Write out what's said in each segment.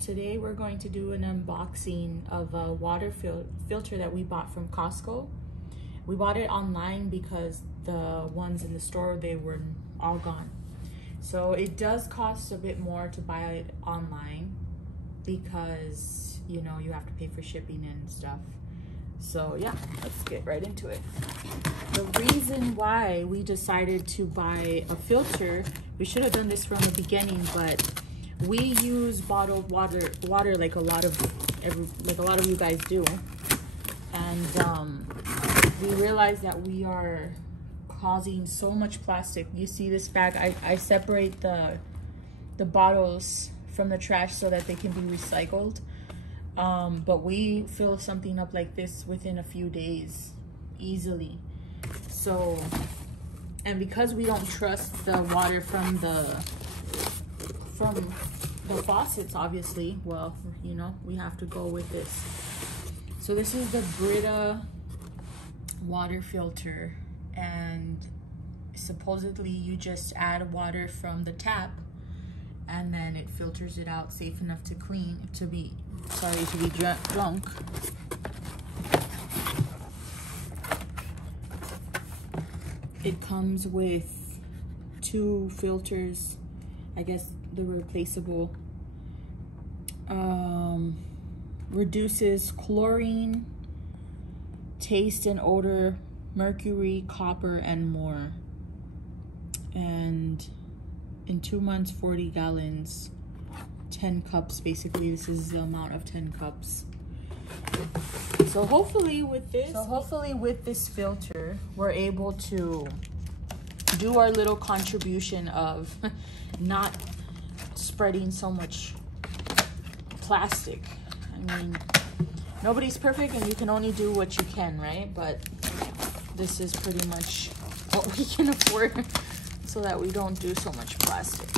today we're going to do an unboxing of a water filter that we bought from Costco. We bought it online because the ones in the store, they were all gone. So it does cost a bit more to buy it online because, you know, you have to pay for shipping and stuff. So yeah, let's get right into it. The reason why we decided to buy a filter, we should have done this from the beginning, but we use bottled water like a lot of you guys do, and we realized that we are causing so much plastic. You see this bag, I separate the bottles from the trash so that they can be recycled, but we fill something up like this within a few days easily. So, and because we don't trust the water from the faucets, obviously, well, you know, we have to go with this. So this is the Brita water filter, and supposedly you just add water from the tap and then it filters it out safe enough to be drunk. It comes with 2 filters, I guess the replaceable. Reduces chlorine, taste and odor, mercury, copper, and more. And in 2 months, 40 gallons, 10 cups. Basically, this is the amount of 10 cups. So hopefully with this filter, we're able to do our little contribution of not spreading so much plastic. I mean, nobody's perfect and you can only do what you can, right? But this is pretty much what we can afford so that we don't do so much plastic.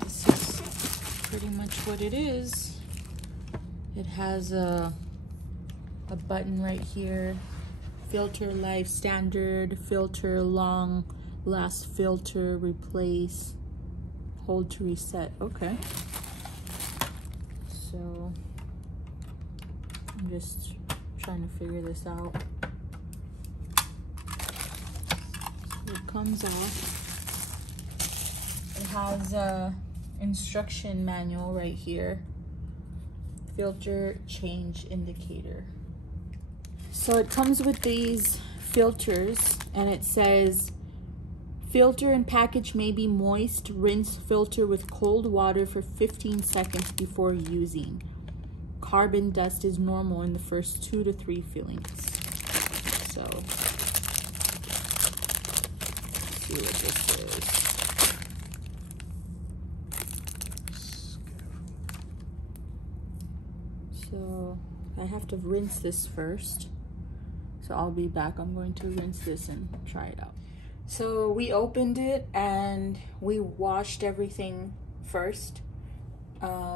This is pretty much what it is. It has a button right here. Filter life standard, filter long, last filter, replace, hold to reset. Okay. So I'm just trying to figure this out. So it comes off. It has a instruction manual right here. Filter change indicator. So it comes with these filters, and it says filter and package may be moist. Rinse filter with cold water for 15 seconds before using. Carbon dust is normal in the first 2 to 3 fillings. So let's see what this is. So I have to rinse this first. So I'll be back. I'm going to rinse this and try it out. So we opened it and we washed everything first.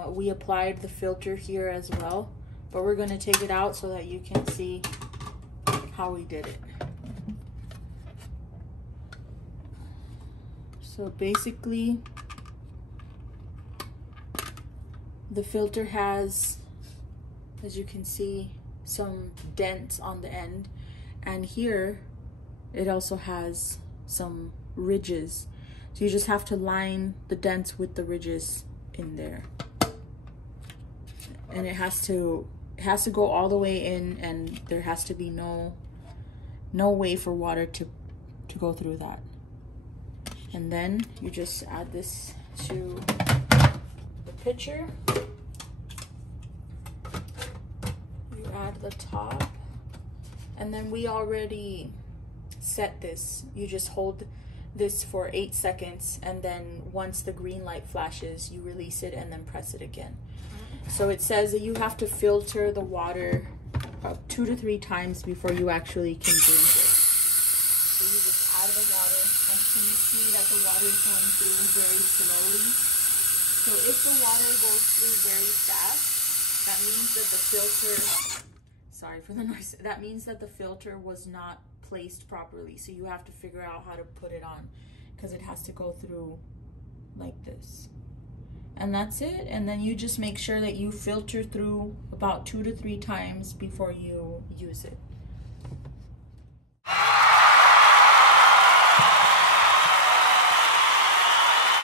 We applied the filter here as well, but we're going to take it out so that you can see how we did it. So basically, the filter has, as you can see, some dents on the end, and here it also has some ridges. So you just have to line the dents with the ridges in there, and it has to go all the way in, and there has to be no way for water to go through that. And then you just add this to the pitcher. You add the top, and then we already set this. You just hold this for 8 seconds, and then once the green light flashes, you release it and then press it again. So it says that you have to filter the water 2 to 3 times before you actually can drink it. So you just add the water, and can you see that the water is going through very slowly? So if the water goes through very fast, that means that the filter, sorry for the noise, that means that the filter was not placed properly. So you have to figure out how to put it on, because it has to go through like this. And that's it. And then you just make sure that you filter through about 2 to 3 times before you use it.